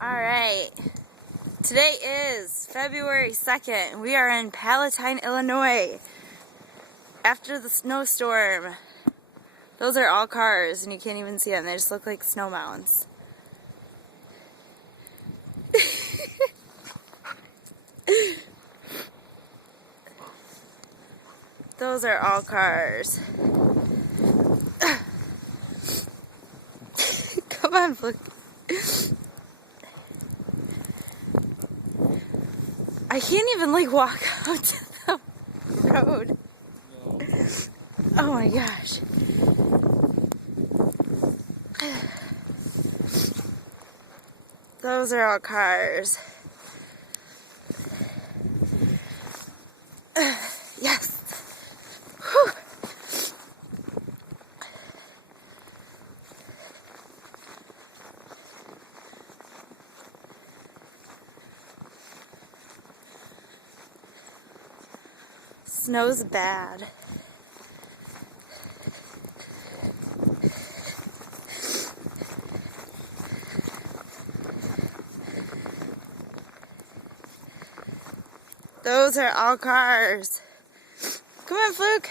Alright, today is February 2nd. We are in Palatine, Illinois. After the snowstorm. Those are all cars and you can't even see them. They just look like snow mounds. Those are all cars. Come on, look. I can't even like walk out to the road. Oh my gosh. Those are all cars. Yes. Whew. Snow's bad. Those are all cars. Come on, Fluke.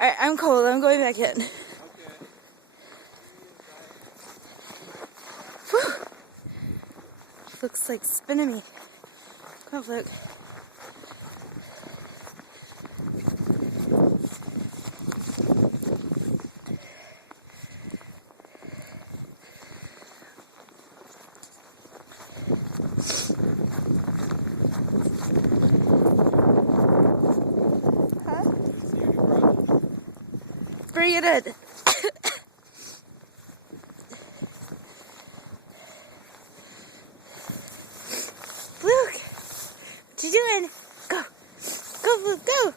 Alright, I'm cold. I'm going back in. Okay. Whew. Looks like spinning me. Come on, Fluke. Bring it in. Fluke, what you doing? Go. Go, Fluke, go.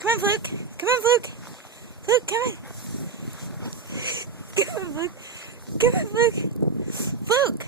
Come on, Fluke. Come on, Fluke. Fluke, come on. Come on, Fluke. Come on, Fluke. Fluke.